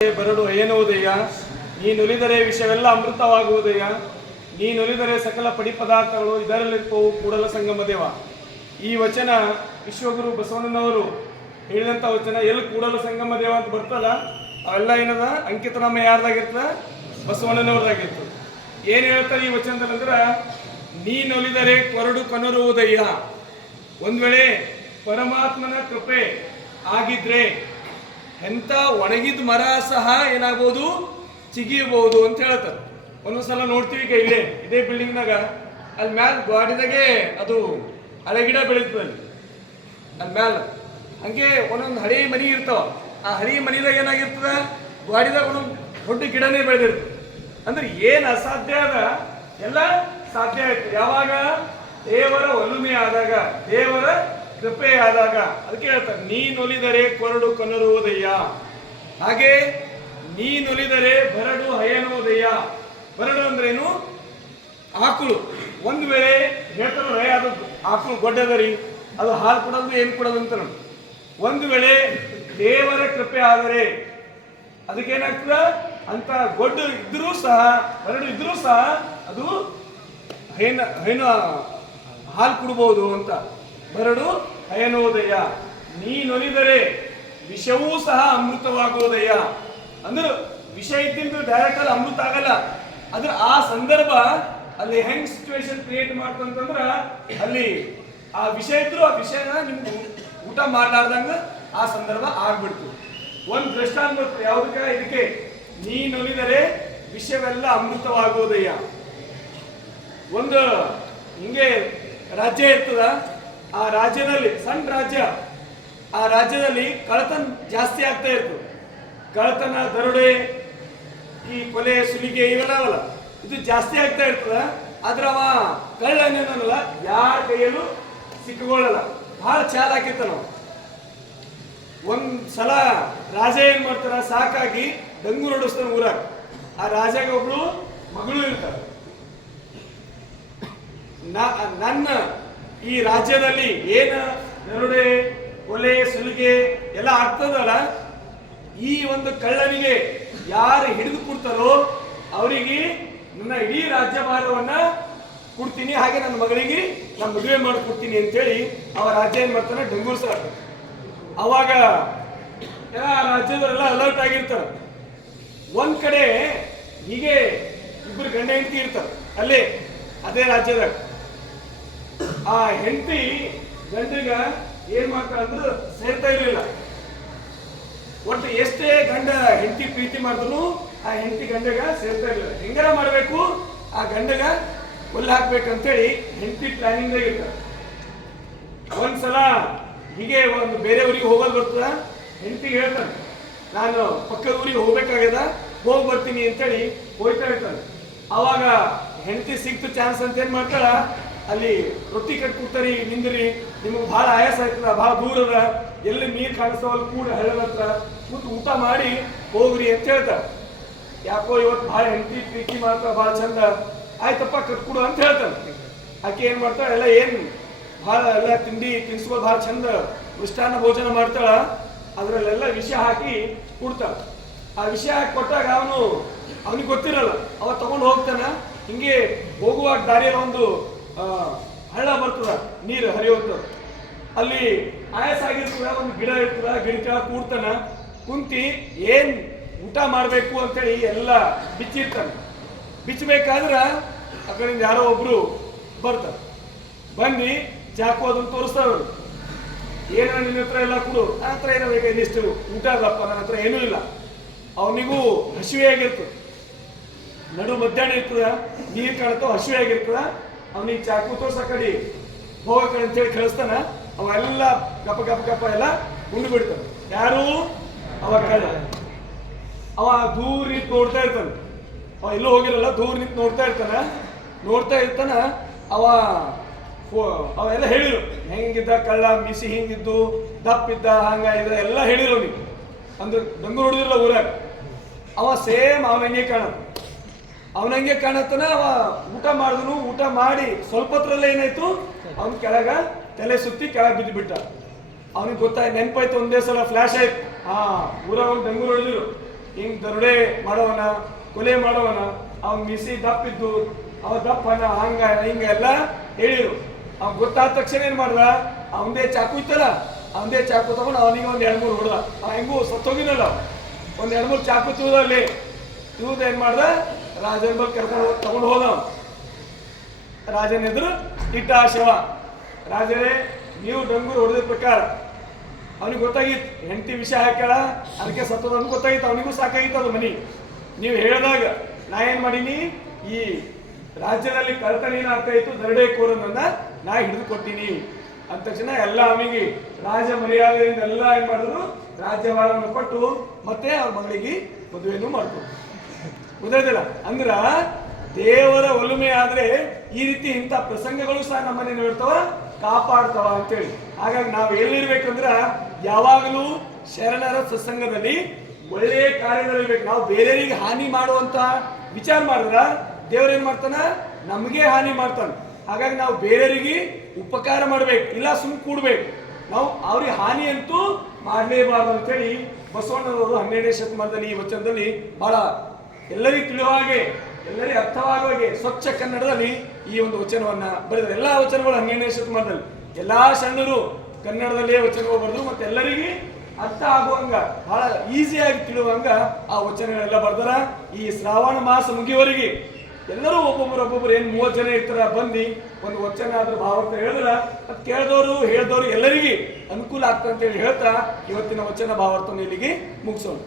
ಬರಡು ಏನುವುದಯ್ಯ, ನೀನುಲಿದರೆ ವಿಷವೆಲ್ಲ ಅಮೃತವಾಗುವುದಯ್ಯ, ನೀನುಲಿದರೆ ಸಕಲ ಪಡಿ ಪದಾರ್ಥಗಳು ಇದರಲ್ಲಿರ್ಪವು ಕೂಡಲ ಸಂಗಮ ದೇವ. ಈ ವಚನ ವಿಶ್ವಗುರು ಬಸವಣ್ಣನವರು ಹೇಳಿದಂಥ ವಚನ. ಎಲ್ಲಿ ಕೂಡಲ ಸಂಗಮ ದೇವ ಅಂತ ಬರ್ತಲ್ಲ, ಅವೆಲ್ಲ ಏನದ ಅಂಕಿತ ನಮ್ಮ ಯಾರ್ದಾಗಿರ್ತದ, ಬಸವಣ್ಣನವ್ರದಾಗಿರ್ತದೆ. ಏನು ಹೇಳ್ತಾರೆ ಈ ವಚನದಲ್ಲಂದ್ರೆ, ನೀನೊಲಿದರೆ ಕೊರಡು ಕನರುವುದಯ್ಯ. ಒಂದ್ ವೇಳೆ ಪರಮಾತ್ಮನ ಕೃಪೆ ಆಗಿದ್ರೆ ಎಂಥ ಒಣಗಿದ ಮರ ಸಹ ಏನಾಗ್ಬೋದು, ಚಿಗಿಯಬಹುದು ಅಂತ ಹೇಳ್ತಾರೆ. ಒಂದೊಂದ್ಸಲ ನೋಡ್ತೀವಿ ಈಗ ಇದೇ ಬಿಲ್ಡಿಂಗ್ನಾಗ ಅಲ್ಲಿ ಮ್ಯಾಲ ಗಾಡಿದಾಗೆ ಅದು ಹಳೆ ಗಿಡ ಬೆಳೀತದೆ ಅಲ್ಲಿ ಮ್ಯಾಲ. ಹಂಗೆ ಒಂದೊಂದು ಹಳೆ ಮನಿ ಇರ್ತಾವ, ಆ ಹಳೆ ಮನಿದಾಗ ಏನಾಗಿರ್ತದ, ಗಾಡಿದಾಗ ಒಂದೊಂದು ದೊಡ್ಡ ಗಿಡನೇ ಬೆಳೆದಿರ್ತದೆ. ಅಂದ್ರೆ ಏನು ಅಸಾಧ್ಯ ಅದ ಎಲ್ಲ ಸಾಧ್ಯ ಆಯ್ತು ಯಾವಾಗ ದೇವರ ಒಲುಮೆ ಆದಾಗ, ದೇವರ ಕೃಪೆ ಆದಾಗ. ಅದಕ್ಕೆ ಹೇಳ್ತಾರೆ, ನೀನೊಲಿದರೆ ಕೊರಡು ಕನರುವುದಯ್ಯ. ಹಾಗೆ ನೀನೊಲಿದರೆ ಬರಡು ಹಯನುವುದಯ್ಯ. ಬರಡು ಅಂದ್ರೇನು, ಆಕಳು. ಒಂದು ವೇಳೆ ಹೇಳ್ತಾರೆ ಅದು ಆಕಳು ಗೊಡ್ಡದರಿ, ಅದು ಹಾಲು ಕೊಡೋದು ಏನು ಕೊಡೋದು ಅಂತ. ಒಂದು ವೇಳೆ ದೇವರ ಕೃಪೆ ಆದರೆ ಅದಕ್ಕೇನಾಗ್ತದ, ಅಂತ ಗೊಡ್ಡು ಇದ್ರೂ ಸಹ, ಬರಡು ಇದ್ರೂ ಸಹ ಅದು ಹೈನು ಹಾಲು ಕೊಡ್ಬೋದು ಅಂತ. ಬರಡು ಹಯನೋದಯ. ನೀನೊಲಿದರೆ ವಿಷವೂ ಸಹ ಅಮೃತವಾಗುವುದಯ್ಯ. ಅಂದ್ರೆ ವಿಷ ಇದ್ದಿಂದ ಡೈರೆಕ್ಟ್ ಅಲ್ಲಿ ಅಮೃತ ಆಗಲ್ಲ. ಅದ್ರ ಆ ಸಂದರ್ಭ ಅಲ್ಲಿ ಹೆಂಗ್ ಸಿಚುವೇಶನ್ ಕ್ರಿಯೇಟ್ ಮಾಡ್ತಂತಂದ್ರ, ಅಲ್ಲಿ ಆ ವಿಷ ಇದ್ರು ಆ ವಿಷಯನ ನಿಮ್ಗೆ ಊಟ ಮಾಡ್ಲಾರ್ದಂಗ ಆ ಸಂದರ್ಭ ಆಗ್ಬಿಡ್ತು. ಒಂದು ದೃಷ್ಟಾಂತ ಬರ್ತದೆ ಯಾವುದಕ್ಕ, ಇದಕ್ಕೆ ನೀನೊಲಿದರೆ ವಿಷವೆಲ್ಲ ಅಮೃತವಾಗುವುದಯ್ಯ. ಒಂದು ಹಿಂಗೆ ರಾಜ್ಯ ಇರ್ತದ, ಆ ರಾಜ್ಯದಲ್ಲಿ ಸಣ್ಣ ರಾಜ್ಯ, ಆ ರಾಜ್ಯದಲ್ಲಿ ಕಳ್ಳತನ ಜಾಸ್ತಿ ಆಗ್ತಾ ಇರ್ತದೆ. ಕಳ್ಳತನ, ದರೋಡೆ, ಈ ಕೊಲೆ ಸುಲಿಗೆ ಇವೆಲ್ಲ ಅವಲ್ಲ, ಇದು ಜಾಸ್ತಿ ಆಗ್ತಾ ಇರ್ತದ. ಆದ್ರೆ ಅವ ಕಳ್ಳನೇನಲ್ಲ, ಯಾರ ಕೈಯಲ್ಲೂ ಸಿಕ್ಕೊಳ್ಳಲ್ಲ, ಬಹಳ ಚಾಲ ಹಾಕಿರ್ತಾನ. ಒಂದ್ ಸಲ ರಾಜ ಏನ್ ಮಾಡ್ತಾರ, ಸಾಕಾಗಿ ದಂಗು ಹೊಡಿಸ್ತಾನ ಊರಾಗ. ಆ ರಾಜಾಗ ಒಬ್ಳು ಮಗಳು ಇರ್ತಾರ. ನನ್ನ ಈ ರಾಜ್ಯದಲ್ಲಿ ಏನ ದರೋಡೆ, ಕೊಲೆ, ಸುಲಿಗೆ ಎಲ್ಲ ಆಗ್ತದಲ್ಲ, ಈ ಒಂದು ಕಳ್ಳನಿಗೆ ಯಾರು ಹಿಡಿದು ಕೊಡ್ತಾರೋ ಅವರಿಗೆ ನನ್ನ ಇಡೀ ರಾಜ್ಯಭಾರವನ್ನ ಕೊಡ್ತೀನಿ, ಹಾಗೆ ನನ್ನ ಮಗಳಿಗೆ ನಾನು ಮದುವೆ ಮಾಡಿಕೊಡ್ತೀನಿ ಅಂತೇಳಿ ಅವ ರಾಜ್ಯ ಏನ್ ಮಾಡ್ತಾನೆ, ಡಂಗೂರ್ ಸಾರ್. ಅವಾಗ ಎಲ್ಲ ರಾಜ್ಯದವರೆಲ್ಲ ಅಲರ್ಟ್ ಆಗಿರ್ತಾರ. ಒಂದ್ ಕಡೆ ಹೀಗೆ ಇಬ್ಬರು ಗಂಡ ಹೆಂಡತಿ ಇರ್ತಾರೆ ಅಲ್ಲೇ ಅದೇ ರಾಜ್ಯದಾಗ. ಆ ಹೆಂಡತಿ ಗಂಡಿಗ ಏನ್ ಮಾಡ್ತಾರ ಅಂದ್ರೆ ಸೇರ್ತಾ ಇರ್ಲಿಲ್ಲ. ಒಟ್ಟು ಎಷ್ಟೇ ಗಂಡ ಹೆಂಡತಿ ಪ್ರೀತಿ ಮಾಡಿದ್ರು ಆ ಹೆಂಡತಿ ಗಂಡಗ ಸೇರ್ತಾ ಇರ್ಲಿಲ್ಲ. ಹೆಂಗಾರ ಮಾಡ್ಬೇಕು, ಆ ಗಂಡಗ ಹುಲ್ಲು ಹಾಕ್ಬೇಕಂತೇಳಿ ಹೆಂಡತಿ ಪ್ಲಾನಿಂಗ್ ಇರ್ತಾರೆ. ಒಂದ್ಸಲ ಹೀಗೆ ಒಂದು ಬೇರೆ ಊರಿಗೆ ಹೋಗೋದು ಬರ್ತದ, ಹೆಂಡತಿಗೆ ಹೇಳ್ತಾನೆ, ನಾನು ಪಕ್ಕದ ಊರಿಗೆ ಹೋಗ್ಬೇಕಾಗ್ಯದ, ಹೋಗಿ ಬರ್ತೀನಿ ಅಂತೇಳಿ ಹೋಗ್ತಾ ಇರ್ತಾನೆ. ಅವಾಗ ಹೆಂಡತಿ ಸಿಕ್ತು ಚಾನ್ಸ್ ಅಂತ ಏನ್ ಮಾಡ್ತಾಳ, ಅಲ್ಲಿ ರೊಟ್ಟಿ ಕಟ್ಕೊಡ್ತಾರಿ, ನಿಂದ್ರಿ, ನಿಮಗೆ ಬಹಳ ಆಯಾಸ ಆಯ್ತದ, ಬಹಳ ದೂರ ಅದ, ಎಲ್ಲಿ ನೀರು ಕಾಣಿಸ್ತಾವಲ್ಲಿ ಕೂಡ ಹಳ್ಳದ ಹತ್ರ ಕೂತು ಊಟ ಮಾಡಿ ಹೋಗ್ರಿ ಅಂತ ಹೇಳ್ತಾರ. ಯಾಕೋ ಇವತ್ತು ಬಹಳ ಹೆಂಡತಿ ಪ್ರೀತಿ ಮಾಡ್ತಾರ, ಬಹಳ ಚಂದ, ಆಯ್ತಪ್ಪ ಕಟ್ಕೊಡು ಅಂತ ಹೇಳ್ತಾನೆ. ಆಕೆ ಏನ್ ಮಾಡ್ತಾಳ, ಎಲ್ಲ ಏನ್ ಬಹಳ ಎಲ್ಲ ತಿಂಡಿ ತಿನ್ಸ್ಬೋದು, ಬಹಳ ಚಂದ ಮೃಷ್ಟಾನ್ನ ಭೋಜನ ಮಾಡ್ತಾಳ. ಅದ್ರಲ್ಲೆಲ್ಲ ವಿಷ ಹಾಕಿ ಕೊಡ್ತಾಳ. ಆ ವಿಷ ಹಾಕಿ ಕೊಟ್ಟಾಗ ಅವನಿಗೆ ಗೊತ್ತಿರಲ್ಲ, ಅವ ತಗೊಂಡು ಹೋಗ್ತಾನ. ಹಿಂಗೆ ಹೋಗುವಾಗ ದಾರಿಯಲ್ಲಿ ಒಂದು ಹಳ್ಳ ಬರ್ತದ, ನೀರು ಹರಿಯುವಂತ. ಅಲ್ಲಿ ಆಯಾಸ ಆಗಿರ್ತದ, ಒಂದು ಗಿಡ ಇರ್ತದ, ಗಿಡ ಕೂಡ್ತಾನ. ಕುಂತಿ ಏನ್ ಊಟ ಮಾಡ್ಬೇಕು ಅಂತೇಳಿ ಎಲ್ಲ ಬಿಚ್ಚಿರ್ತಾನೆ. ಬಿಚ್ಚಬೇಕಾದ್ರ ಆ ಕಡೆಯಿಂದ ಯಾರೋ ಒಬ್ರು ಬರ್ತಾರೆ. ಬಂದು ಚಾಕು ಅದನ್ನು ತೋರಿಸ್ತಾವ್ರು. ಏನ ನಿನ್ನ ಹತ್ರ ಎಲ್ಲ ಕೊಡು, ನನ್ನ ಹತ್ರ ಏನೋ ಬೇಕಾದ್ರೆ ಇಷ್ಟು ಊಟ ಅದಪ್ಪ, ನನ್ನ ಹತ್ರ ಏನೂ ಇಲ್ಲ. ಅವನಿಗೂ ಹಸಿವೆ ಆಗಿರ್ತದೆ, ನಡು ಮಧ್ಯಾಹ್ನ ಇರ್ತದ, ನೀರು ಕಾಣುತ್ತೋ ಹಸಿವೆ ಆಗಿರ್ತದ. ಅವನಿಗೆ ಚಾಕು ತೋರ್ಸ ಕಡೆ ಹೋಗಕ್ಕೆ ಅಂತೇಳಿ ಕಳಿಸ್ತಾನ. ಅವೆಲ್ಲ ಗಪ ಗಪ ಗಪ ಎಲ್ಲ ಉಂಡು ಬಿಡ್ತಾನೆ. ಯಾರು, ಅವ ಕಳ್ಳ. ಅವ ದೂರ ನಿಂತು ನೋಡ್ತಾ ಇರ್ತಾನೆ. ಅವ ಎಲ್ಲೂ ಹೋಗಿರಲ್ಲ, ದೂರ ನಿಂತು ನೋಡ್ತಾ ಇರ್ತಾನ. ಅವೆಲ್ಲ ಹೇಳಿರು, ಹೆಂಗಿದ್ದ ಕಳ್ಳ, ಮಿಸಿ ಹಿಂಗಿದ್ದು, ದಪ್ಪಿದ್ದ, ಹಂಗ ಇದ್ದ ಎಲ್ಲ ಹೇಳಿರು ಅವನಿಗೆ. ಅಂದ್ರೆ ದಂಗು ನೋಡಿದಿರಲ್ಲ ಊರಾಗ. ಅವ ಸೇಮ್ ಅವನಂಗೆ ಕಾಣತ್ತಾನ. ಅವ ಊಟ ಮಾಡಿದನು. ಊಟ ಮಾಡಿ ಸ್ವಲ್ಪ ಹೊತ್ತರಲ್ಲೇ ಏನಾಯ್ತು, ಅವನ ಕೆಳಗ ತಲೆ ಸುತ್ತಿ ಕೆಳಗೆ ಬಿದ್ದು ಬಿಟ್ಟ. ಅವನಿಗೆ ಗೊತ್ತಾಯ್ತು, ನೆನಪಾಯ್ತು, ಒಂದೇ ಸಲ ಫ್ಲಾಶ್ ಆಯ್ತು. ಊರಾಗ ದಂಗು ಹೊಡೆದಿರು, ಹಿಂಗ್ ದರೋಡೆ ಮಾಡೋವನ, ಕೊಲೆ ಮಾಡೋವನ, ಅವ್ನ ಮಿಸಿ ದಪ್ಪಿದ್ದು, ಅವ ದಪ್ಪನ ಹಂಗ ಹಿಂಗ ಎಲ್ಲ ಹೇಳಿರು. ಅವ್ ಗೊತ್ತಾದ ತಕ್ಷಣ ಏನ್ ಮಾಡ್ದ, ಅವಂದೇ ಚಾಕು ಇತ್ತಲ್ಲ, ಅವಂದೇ ಚಾಕು ತಗೊಂಡು ಅವನಿಗೆ ಒಂದ್ 2-3 ಹೊಡೆದ. ಹೆಂಗೂ ಸತ್ತೋಗಿನಲ್ಲ, ಒಂದ್ 2-3 ಚಾಕು ತುಳಿದಲ್ಲಿ ತುಳಿದ ಏನ್ ಮಾಡ್ದ, ರಾಜನ ಬಲ್ ಕರ್ಕೊಂಡು ತಗೊಂಡು ಹೋದ. ರಾಜನ ಎದುರು ಇಟ್ಟ ಆ ಶವ. ರಾಜರೇ, ನೀವು ಡಂಗೂರು ಹೊಡೆದ ಪ್ರಕಾರ ಅವನಿಗೆ ಗೊತ್ತಾಗಿತ್ತು ಹೆಂಡತಿ ವಿಷ ಹಾಕ್ಯಾಳ, ಅದಕ್ಕೆ ಸತ್ತದ ಅಂತ ಗೊತ್ತಾಗಿತ್ತು. ಅವನಿಗೂ ಸಾಕಾಗಿತ್ತು ಅದು ಮನಿ. ನೀವು ಹೇಳಿದಾಗ ನಾ ಏನ್ ಮಾಡೀನಿ, ಈ ರಾಜ್ಯದಲ್ಲಿ ಕಳ್ತನ ಏನಾಗ್ತಾ ಇತ್ತು, ದರಡೆ ಕೋರನ್ನ ನಾ ಹಿಡಿದು ಕೊಟ್ಟಿನಿ ಅಂದ ತಕ್ಷಣ ಎಲ್ಲ ಅವನಿಗೆ ರಾಜ ಮರ್ಯಾದೆಯಿಂದ ಎಲ್ಲ ಏನ್ ಮಾಡಿದ್ರು, ರಾಜ್ಯಭಾರವನ್ನು ಕೊಟ್ಟು ಮತ್ತೆ ಅವ್ರ ಮಗಳಿಗೆ ಮದುವೆನೂ ಮಾಡ್ಕೊಟ್ರು. ಗೊತ್ತಾಯ್ತಲ್ಲ? ಅಂದ್ರ ದೇವರ ಒಲುಮೆ ಆದ್ರೆ ಈ ರೀತಿ ಇಂಥ ಪ್ರಸಂಗಗಳು ಸಹ ನಮ್ಮನೇನು ಇರ್ತಾವ, ಕಾಪಾಡ್ತಾವ ಅಂತೇಳಿ. ಹಾಗಾಗಿ ನಾವು ಎಲ್ಲಿರ್ಬೇಕಂದ್ರ ಯಾವಾಗಲೂ ಶರಣರ ಸತ್ಸಂಗದಲ್ಲಿ ಒಳ್ಳೆಯ ಕಾರ್ಯದಲ್ಲಿರ್ಬೇಕು. ನಾವು ಬೇರೆಯವರಿಗೆ ಹಾನಿ ಮಾಡುವಂತ ವಿಚಾರ ಮಾಡಿದ್ರ ದೇವರೇನ್ ಮಾಡ್ತಾನ, ನಮಗೆ ಹಾನಿ ಮಾಡ್ತಾನ. ಹಾಗಾಗಿ ನಾವು ಬೇರೆಯವರಿಗೆ ಉಪಕಾರ ಮಾಡ್ಬೇಕು, ಇಲ್ಲ ಸುಮ್ ಕೂಡ್ಬೇಕು. ನಾವು ಅವ್ರಿಗೆ ಹಾನಿ ಅಂತೂ ಮಾಡಲೇಬಾರ್ದು ಅಂತೇಳಿ ಬಸವಣ್ಣನವರು 12ನೇ ಶತಮಾನದಲ್ಲಿ ಈ ವಚನದಲ್ಲಿ ಬಹಳ ಎಲ್ಲರಿಗೂ ತಿಳಿಯುವ ಹಾಗೆ, ಎಲ್ಲರಿಗೂ ಅರ್ಥವಾಗುವ ಹಾಗೆ ಸ್ವಚ್ಛ ಕನ್ನಡದಲ್ಲಿ ಈ ಒಂದು ವಚನವನ್ನ ಬರೆದರು. ಎಲ್ಲಾ ವಚನಗಳು 12ನೇ ಶತಮಾನದಲ್ಲಿ ಎಲ್ಲಾ ಶರಣರು ಕನ್ನಡದಲ್ಲೇ ವಚನಗಳು ಬರೆದ್ರು. ಮತ್ತೆ ಎಲ್ಲರಿಗೆ ಅರ್ಥ ಆಗುವಂಗ, ಬಹಳ ಈಸಿಯಾಗಿ ತಿಳಿಯುವಂಗ ಆ ವಚನಗಳೆಲ್ಲ ಬರ್ದಾರ. ಈ ಶ್ರಾವಣ ಮಾಸ ಮುಗಿಯುವವರೆಗೆ ಎಲ್ಲರೂ ಒಬ್ಬೊಬ್ಬರು ಏನ್ 30 ಜನ ಇರ್ತಾರ, ಬಂದು ಒಂದು ವಚನ ಆದ್ರ ಭಾವಾರ್ಥ ಹೇಳಿದ್ರ ಅದು ಕೇಳಿದವರು ಹೇಳಿದವರು ಎಲ್ಲರಿಗೆ ಅನುಕೂಲ ಆಗ್ತದೆ ಅಂತ ಹೇಳಿ ಹೇಳ್ತಾ ಇವತ್ತಿನ ವಚನ ಭಾವಾರ್ಥವನ್ನು ಇಲ್ಲಿಗೆ ಮುಗಿಸೋಣ.